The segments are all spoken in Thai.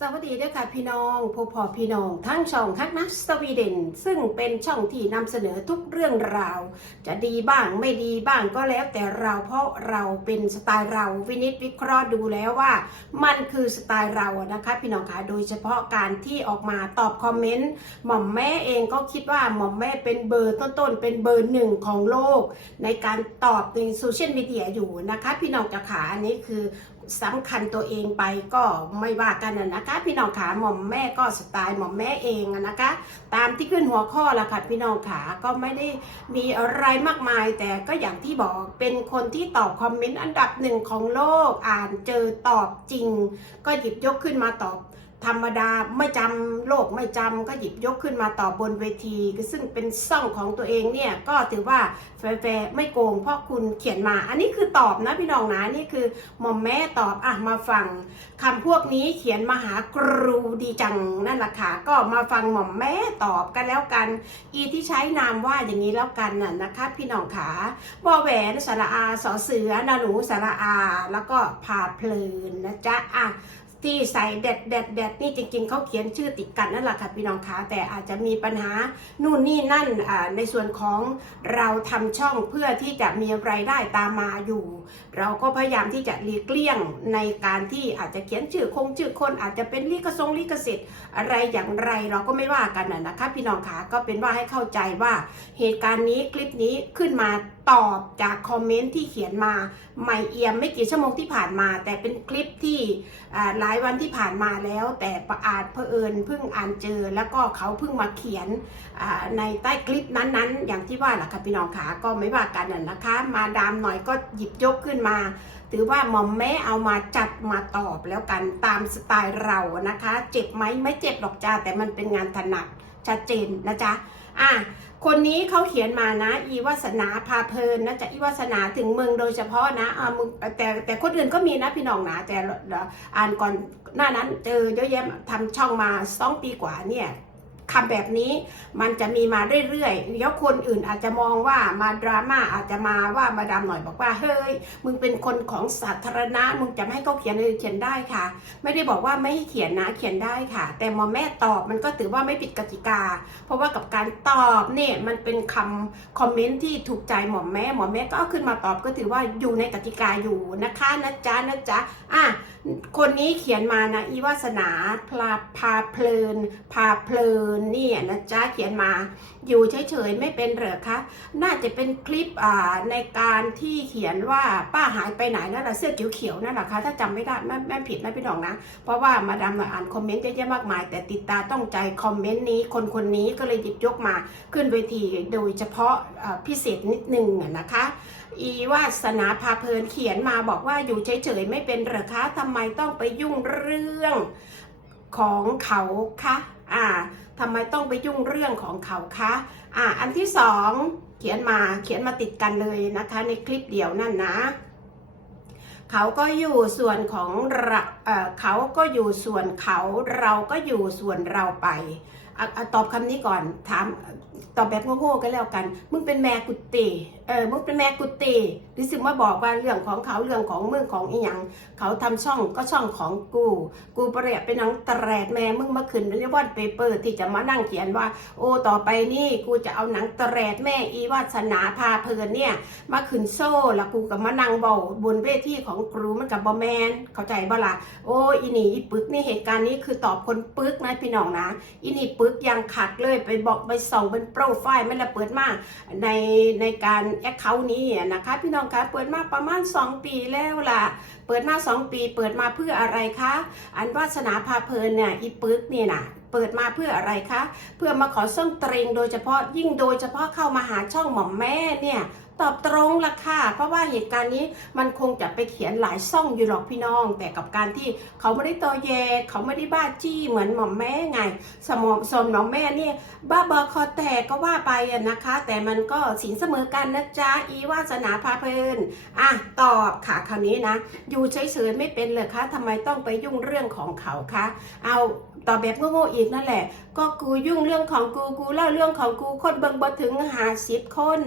สวัสดีด้วยค่ะพี่น้องพบพอพี่น้องทั้งช่องทักนักสวีเดน ซึ่งเป็นช่องที่นำเสนอทุกเรื่องราว จะดีบ้างไม่ดีบ้างก็แล้วแต่เราเพราะเราเป็นสไตล์เราวินิจวิเคราะห์ดูแล้วว่า มันคือสไตล์เรานะคะ พี่น้องคะโดยเฉพาะการที่ออกมาตอบคอมเมนต์หม่อมแม่เองก็คิดว่าหม่อมแม่เป็นเบอร์ต้นๆ เป็นเบอร์หนึ่งของโลก ในการตอบในโซเชียลมีเดียอยู่นะคะ พี่น้องจะขาอันนี้คือ สำคัญตัวเองไปก็ไม่ว่ากันนะนะคะพี่น้องขาหม่อมแม่ก็สไตล์หม่อมแม่เองอะนะคะ ตามที่ขึ้นหัวข้อละค่ะพี่น้องขาก็ไม่ได้มีอะไรมากมาย แต่ก็อย่างที่บอกเป็นคนที่ตอบคอมเมนต์อันดับหนึ่งของโลกอ่านเจอตอบจริง ก็หยิบยกขึ้นมาตอบ ธรรมดาไม่จำโลกไม่จำก็หยิบยกขึ้นมาต่อบนเวที ซึ่งเป็นซ่องของตัวเองเนี่ยก็ถือว่าแฟร์ไม่โกงเพราะคุณเขียนมา อันนี้คือตอบนะพี่น้องนะนี่คือหมอมแม่ตอบอะมาฟังคำพวกนี้เขียนมาหาครูดีจังนั่นแหละค่ะก็มาฟังหม่อมแม่ตอบกันแล้วกัน อีที่ใช้นามว่าอย่างนี้แล้วกันน่ะนะคะพี่น้องขาบอแหวนสระอาสอเสือนาหนูสระอา แล้วก็พาเพลินนะจ๊ะอะ ที่ใส่แดดแดดแดดนี่จริง ๆเขาเขียนชื่อติดกันนั่นแหละค่ะพี่น้องคะแต่อาจจะมีปัญหานู่นนี่นั่นในส่วนของเราทำช่องเพื่อที่จะมีรายได้ตามมาอยู่ เราก็พยายามที่จะหลีกเลี่ยงในการที่อาจจะเขียนชื่อคงชื่อคนอาจจะเป็นลิขสงลิขสิทธิ์อะไรอย่างไรเราก็ไม่ว่ากันนะนะคะ พี่น้องคะก็เป็นว่าให้เข้าใจว่าเหตุการณ์นี้คลิปนี้ขึ้นมา ตอบจากคอมเมนต์ที่เขียนมาใหม่เอี่ยมไม่กี่ชั่วโมงที่ผ่านมา แต่เป็นคลิปที่หลายวันที่ผ่านมาแล้ว แต่ประอาจเผอิญเพิ่งอ่านเจอ แล้วก็เขาเพิ่งมาเขียนในใต้คลิปนั้นๆ อย่างที่ว่าแหละค่ะพี่น้องขาก็ไม่ว่ากันน่ะนะคะ มาดามหน่อยก็หยิบยกขึ้นมา ถือว่าหมอมแม่เอามาจัดมาตอบแล้วกันตามสไตล์เรานะคะ เจ็บไหมไม่เจ็บหรอกจ้าแต่มันเป็นงานถนัด ชัดเจนนะจ๊ะอะคนนี้เขาเขียนมานะ อีวาสนาพาเพลินนะจ๊ะอีวาสนาถึงเมืองโดยเฉพาะนะอ่ามึงแต่แต่คนอื่นก็มีนะพี่น้องนะแต่อ่านก่อนหน้านั้นเจอเยอะแยะทำช่องมาสองปีกว่าเนี่ย คำแบบนี้มันจะมีมาเรื่อยๆเดี๋ยวคนอื่นอาจจะมองว่ามาดราม่าอาจจะมาว่ามาดามหน่อยบอกว่าเฮ้ยมึงเป็นคนของสาธารณะมึงจะไม่ให้เขาเขียนเลยเขียนได้ค่ะ ไม่ได้บอกว่าไม่ให้เขียนนะเขียนได้ค่ะ แต่มอแม่ตอบมันก็ถือว่าไม่ผิดกติกา เพราะว่ากับการตอบเนี่ยมันเป็นคำคอมเมนต์ที่ถูกใจหมอแม่หมอแม่ก็เอาขึ้นมาตอบก็ถือว่าอยู่ในกติกาอยู่นะคะนะจ๊ะนะจ๊ะอะคนนี้เขียนมานะอีวาสนาพาพาเพลิน พาเพลินเนี่ยนะจ๊ะเขียนมาอยู่เฉยๆไม่เป็นเหรอคะน่าจะเป็นคลิปอ่าในการที่เขียนว่าป้าหายไปไหนนั่นแหละเสื้อเขียวๆนั่นแหละคะถ้าจำไม่ได้แม่แม่ผิดนะพี่น้องนะ เพราะว่ามาดามอ่านคอมเมนต์เยอะแยะมากมาย แต่ติดตาต้องใจคอมเมนต์นี้คนคนนี้ก็เลยหยิบยกมาขึ้นเวทีโดยเฉพาะพิเศษนิดนึงนะคะอีวาสนาพาเพลินเขียนมาบอกว่าอยู่เฉยๆไม่เป็นเหรอคะทำไมต้องไปยุ่งเรื่องของเขาคะอ่า ทำไมต้องไปยุ่งเรื่องของเขาคะอ่าอันที่สองเขียนมาเขียนมาติดกันเลยนะคะ ในคลิปเดียวนั่นนะเขาก็อยู่ส่วนของเราเอ่อเขาก็อยู่ส่วนเขาเราก็อยู่ส่วนเราไปออตอบคำนี้ก่อนถามตอบแบบโง่ๆก็แล้วกัน มึงเป็นแม่กุติเออมึงเป็นแม่กุฏิหรือสึมาบอกว่าเรื่องของเขาเรื่องของมึงของอีหยังเขาทำช่องก็ช่องของกู กูเปรียบเป็นนังแตรดแม่มึงมาขึ้นเรียกว่าเปเปอร์ที่จะมานั่งเขียนว่า โอ้ต่อไปนี่กูจะเอาหนังตแตรดแม่อีวาสนาพาเพลินเนี่ย มาขึ้นโซ่แล้วกูกับมานั่งเบาบนเวทีของครูมันกับบอแมนเข้าใจบ่ล่ะโอ้อีนี่อีปึกนี่เหตุการณ์นี้คือตอบคนปึกนะพี่น้องนะอีนี่ปึกยังขัดเลยไปบอกไปส่องเป็นโปรไฟล์ไม่ละเปิดมากในในการแอคเคาท์นี้นะคะ พี่น้องคะเปิดมาประมาณ 2 ปีแล้วล่ะ เปิดมา 2 ปี เปิดมาเพื่ออะไรคะอันวาสนาพาเพลินเนี่ยอีปึกเนี่ยนะเปิดมาเพื่ออะไรคะ เพื่อมาขอส่งตรงโดยเฉพาะยิ่งโดยเฉพาะเข้ามาหาช่องหม่อมแม่เนี่ย ตอบตรงละค่ะ เพราะว่าเหตุการณ์นี้มันคงจะไปเขียนหลายซ่องอยู่หรอกพี่น้อง แต่กับการที่เขาไม่ได้ตอแย เขาไม่ได้บ้าจี้เหมือนหม่อมแม่ไง สมองสมหม่อมแม่เนี่ยบ้าบอคอแตกก็ว่าไปนะคะ แต่มันก็สินเสมอกันนะจ๊ะอีวาสนาพาเพลินอะตอบค่ะคราวนี้นะ อยู่เฉยๆไม่เป็นเลยคะทำไมต้องไปยุ่งเรื่องของเขาคะเอาตอบแบบโง่ๆอีกนั่นแหละ ก็กูยุ่งเรื่องของกูกูเล่าเรื่องของกูคนเบิงบ่ถึงหาสิบคน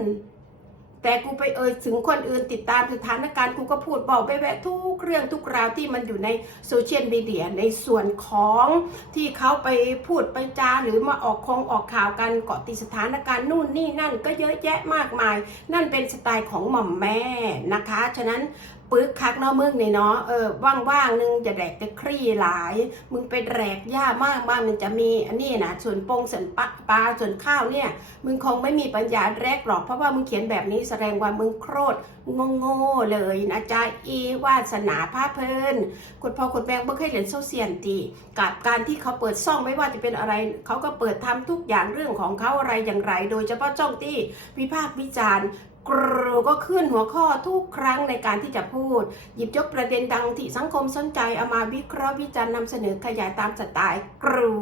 แต่กูไปเอ่ยถึงคนอื่นติดตามสถานการณ์กูก็พูดบอกไปแวะทุกเรื่องทุกราวที่มันอยู่ในโซเชียลมีเดียในส่วนของที่เขาไปพูดไปจาหรือมาออกคงออกข่าวกันเกาะติดสถานการณ์นู่นนี่นั่นก็เยอะแยะมากมาย นั่นเป็นสไตล์ของหม่อมแม่นะคะ ฉะนั้น ปึกคักเนาะมึงนี่เนาะเออว่างๆนึงจะแดกจะคลี่หลาย มึงไปแดกหญ้ามากบ้างมันจะมีอันนี้นะส่วนโปงส่วนปะปลาส่วนข้าวเนี่ย มึงคงไม่มีปัญญาแรกหรอกเพราะว่ามึงเขียนแบบนี้แสดงว่ามึงโคตรโง่ๆเลยนะจ๊ะอีวาสนาภาเพลินคุณพ่อคุณแม่เมื่อเคยเรียนโซเชียลตีกับการที่เขาเปิดซ่องไม่ว่าจะเป็นอะไร เขาก็เปิดทำทุกอย่างเรื่องของเขาอะไรอย่างไร โดยเฉพาะจ้องที่วิพากษ์วิจารณ์ กรูก็ขึ้นหัวข้อทุกครั้งในการที่จะพูด หยิบยกประเด็นดังที่สังคมสนใจเอามาวิเคราะห์วิจารณ์นำเสนอขยายตามสไตล์กรู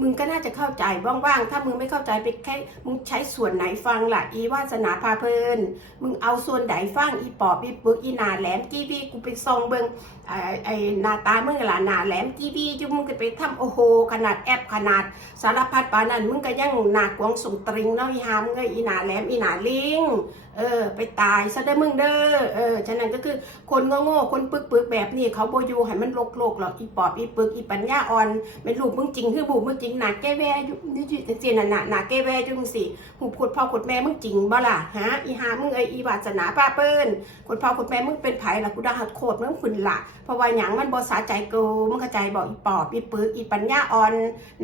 มึงก็น่าจะเข้าใจว่างๆ ถ้ามึงไม่เข้าใจไปแค่มึงใช้ส่วนไหนฟังล่ะอีวาสนาพาเพลินมึงเอาส่วนไหนฟังอีปอบอีปึกอีนาแหลมกีวีกูไปซองเบิง ไอ้ไอ้หนาตามึงล่ะหนาแหลมกีวีจุมึงก็ไปทำโอ้โห ขนาดแอปขนาดสารพัดปานนั้นมึงก็ยังหนากวงส่งตริงเนาะอีหามเอ้ยอีหนาแหลมอีหนาลิงเออ ไปตายซะได้มึงเด้อเออฉะนั้นก็คือคนโง่ๆคนปึกปึกแบบนี้เขาโบยูให้มันโลกโลกหรอกอีปอบอีปึกอีปัญญาอ่อนเป็นลูกมึงจริงคือบุมึงจริงหนาแก้แวยู่นี่จีจีน่ะหนาหนาแก้แวจุงสิหูพูดพ่อขุดแม่มึงจริงบ่ล่ะฮะอีหามึงเอ้ยอีวาสนาป้าเปิ้นคนพ่อขุดแม่มึงเป็นไผ่ละกูด่าหัดโคตรมึงฝุ่นละเพราะว่าหยังมันบ่สาใจกูมึงเข้าใจบอกอีปอบอีปึกอีปัญญาอ่อน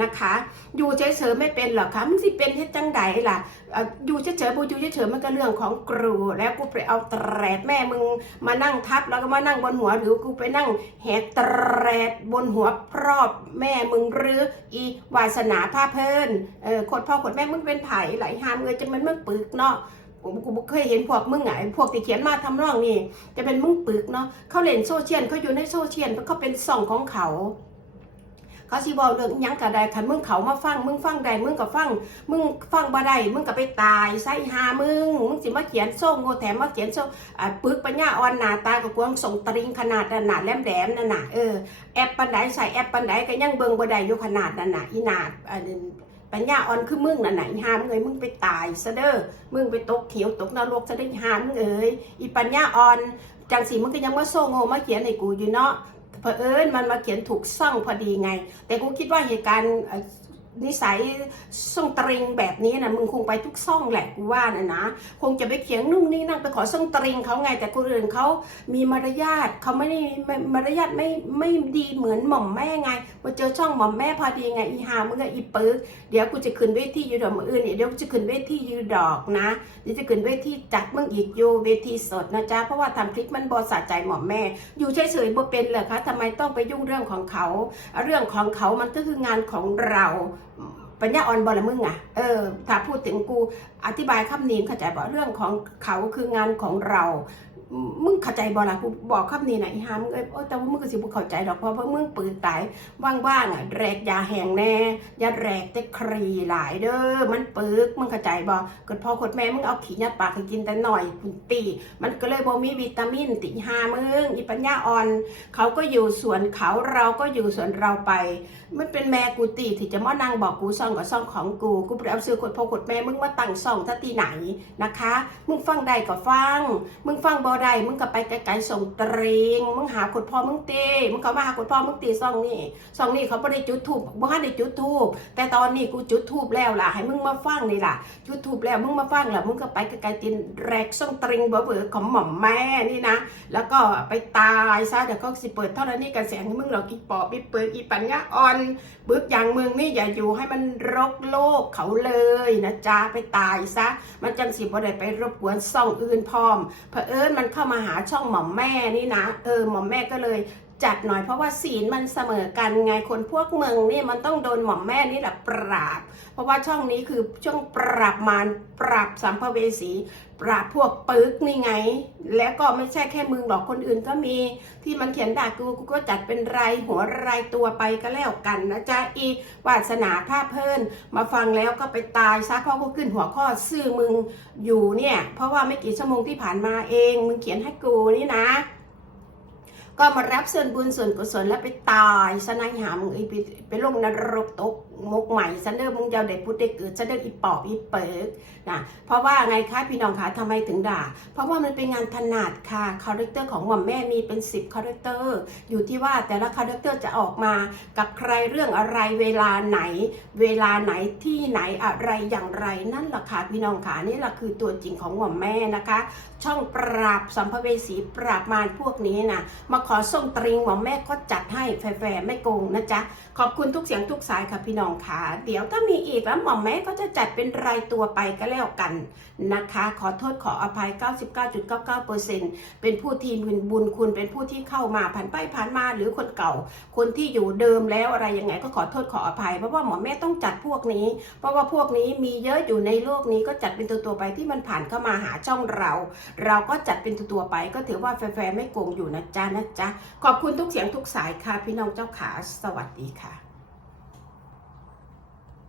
นะคะ อยู่เฉยๆไม่เป็นหรอกคะมึงสิเป็นเฮ็ดจังใดล่ะเอ่อยู่เฉยๆบูอยู่เฉยๆมันก็เรื่องของกรูแล้วกูไปเอาแตรดแม่มึงมานั่งทับแล้วก็มานั่งบนหัวหรือกูไปนั่งแหกแตรดบนหัวพรอบแม่มึงหรืออีวาสนาผ้าเพลินเออคนพ่อคนแม่มึงเป็นไผ่ไหลหามเงยจะมันมึงปึกเนาะ กูเคยเห็นพวกมึงไอ้พวกที่เขียนมาทำร่องนี่จะเป็นมึงปึกเนาะเขาเล่นโซเชียลเขาอยู่ในโซเชียลเขาเป็นส่องของเขา เขาสิบอกเรื่องยังกระไดคันมึงเขามาฟังมึงฟังได้มึงก็ฟังมึงฟังบ่ได้มึงก็ไปตายใส่หามึงมึงสิมาเขียนโซ่โง่แถมมาเขียนโซ่ปึกปัญญาอ่อนหนาตากับกวางส่งตริงขนาดนั้นน่ะแหลมแหลมนั่นน่ะเออแอปปันไดใส่แอปปันไดก็ยังเบิ่งบ่ได้อยู่ขนาดนั้นน่ะอีหนาอัน ปัญญาอ่อนคือมึงน่ะไหนหามงเอ้ยมึงไปตายซะเด้อมึงไปตกเขียวตกนรกซะเด้อหามงเอ้ยอีปัญญาอ่อนจังสีมึงก็ยังมาโซ่โง่มาเขียนให้กูอยู่เนาะเผอิญมันมาเขียนถูกซ่องพอดีไง แต่กูคิดว่าเหตุการณ์ นิสัยส่งตริงแบบนี้นะมึงคงไปทุกซ่องแหละกูว่านะนะคงจะไปเขียงนุ่งนี่นั่งไปขอส่งตริงเขาไง แต่คนอื่นเขามีมารยาทเขาไม่ได้มารยาทไม่ไม่ดีเหมือนหม่อมแม่ไงพอเจอช่องหม่อมแม่พอดีไงอีหามึงก็อีปึกเดี๋ยวกูจะขึ้นเวทียูดอกมืออื่นเดี๋ยวกูจะขึ้นเวทียูดอกนะเดี๋ยวจะขึ้นเวทีจัดมึงอีกอยู่เวทีสดนะจ๊ะเพราะว่าทำคลิปมันบอสะใจหม่อมแม่ อยู่เฉยๆบ่เป็นเหรอคะทำไมต้องไปยุ่งเรื่องของเขา เรื่องของเขามันก็คืองานของเรา ปัญญาอ่อนบอละมึงอะเออถ้าพูดถึงกูอธิบายคำนี้เข้าใจบ่เรื่องของเขาคืองานของเรา มึงเข้าใจบอละกูบอกคำนี้นะอีหามึงเอ้ยโอ้แต่ว่ามึงก็สิบ่เข้าใจดอกเพราะว่ามึงปืนตายว่างๆอะแรกยาแหงแน่ยาแรกแต่ครีหลายเด้อมันปึกมึงเข้าใจบ่เกิดพอคนแม่มึงเอาขี้ยัดปากให้กินแต่หน่อยคุณตีมันก็เลยบ่มีวิตามินติหามึงอีปัญญาอ่อน เขาก็อยู่ส่วนเขาเราก็อยู่ส่วนเราไป มันเป็นแม่กูตีที่จะมานั่งบอกกูซ่องกับซ่องของกูกูไปเอาซื้อกดพ่อกดแม่มึงมาตั้งซ่องท่าที่ไหนนะคะ มึงฟังได้ก็ฟัง มึงฟังบ่ได้ มึงก็ไปไกลๆส่งตริงมึงหากดพ่อมึงตีมึงก็มาหากดพ่อมึงตีซองนี่ซองนี่เขาไม่ได้จุดทูบบ่ให้ได้จุดทูบแต่ตอนนี้กูจุดทูบแล้วล่ะ ให้มึงมาฟังนี่ล่ะ จุดทูบแล้วมึงมาฟังแล้วมึงก็ไปไกลๆตีนแรกซ่องตริงเบื่อๆของหม่อมแม่นี่นะ แล้วก็ไปตายซะเดี๋ยวก็สิเปิดเท่านั้นนี่กันแสงให้มึงหรอกอีปอบอีเปิดอีปัญญาอ่อนบึกอย่างมึงนี่อย่าอยู่ให้มันรกโลกเขาเลยนะจ๊ะไปตายซะมันจังสิบ่ได้ไปรบกวนซ่องอื่นพร้อมเผอิญมันเข้ามาหาช่องหม่อมแม่นี่นะเออหม่อมแม่ก็เลย จัดหน่อยเพราะว่าศีลมันเสมอกันไงคนพวกเมืองนี่มันต้องโดนหม่อมแม่นี่แหละปราบ เพราะว่าช่องนี้คือช่องปราบมารปราบสัมภเวสีปราบพวกปึกนี่ไง แล้วก็ไม่ใช่แค่มึงหรอกคนอื่นก็มีที่มันเขียนด่ากูกูก็จัดเป็นรายหัวรายตัวไปก็แล้วกันนะจ๊ะอีวาสนาภาพเพิ่นมาฟังแล้วก็ไปตายซะเพราะกูขึ้นหัวข้อซื่อมึงอยู่เนี่ย เพราะว่าไม่กี่ชั่วโมงที่ผ่านมาเอง มึงเขียนให้กูนี่นะ ก็มารับส่วนบุญส่วนกุศลแล้วไปตายซะนายหามงไอ้ไปไปลงนรกตก มกใหม่ซันเดอร์มึงยาวเด็กพุทธเด็กเกิดซันเดอร์อีปอบอีเปิกนะเพราะว่าไงคะพี่น้องคะทำไมถึงด่า เพราะว่ามันเป็นงานถนัดค่ะคาแรคเตอร์ของหม่อมแม่มีเป็น 10คาแรคเตอร์อยู่ที่ว่าแต่ละคาแรคเตอร์จะออกมากับใครเรื่องอะไรเวลาไหน เวลาไหนที่ไหนอะไรอย่างไรนั่นแหละค่ะพี่น้องค่ะนี่แหละคือตัวจริงของหม่อมแม่นะคะ ช่องปราบสัมภเวสีปราบมารพวกนี้นะมาขอส่งตริงหม่อมแม่ก็จัดให้แฟร์ไม่โกงนะจ๊ะขอบคุณทุกเสียงทุกสายค่ะพี่น้องค่ะเดี๋ยวถ้ามีอีกแล้วหม่อมแม่ก็จะจัดเป็นรายตัวไปก็แล้วกันนะคะ ขอโทษขออภัย 99.99%เป็นผู้ที่มีบุญคุณเป็นผู้ที่เข้ามาผ่านไปผ่านมาหรือคนเก่า คนที่อยู่เดิมแล้วอะไรยังไงก็ขอโทษขออภัยเพราะว่าหมอแม่ต้องจัดพวกนี้ เพราะว่าพวกนี้มีเยอะอยู่ในโลกนี้ก็จัดเป็นตัวๆไปที่มันผ่านเข้ามาหาช่องเรา เราก็จัดเป็นตัวๆไป ก็ถือว่าแฟร์ๆไม่โกงอยู่นะจ๊ะนะจ๊ะขอบคุณทุกเสียงทุกสายค่ะพี่น้องเจ้าขาสวัสดีค่ะ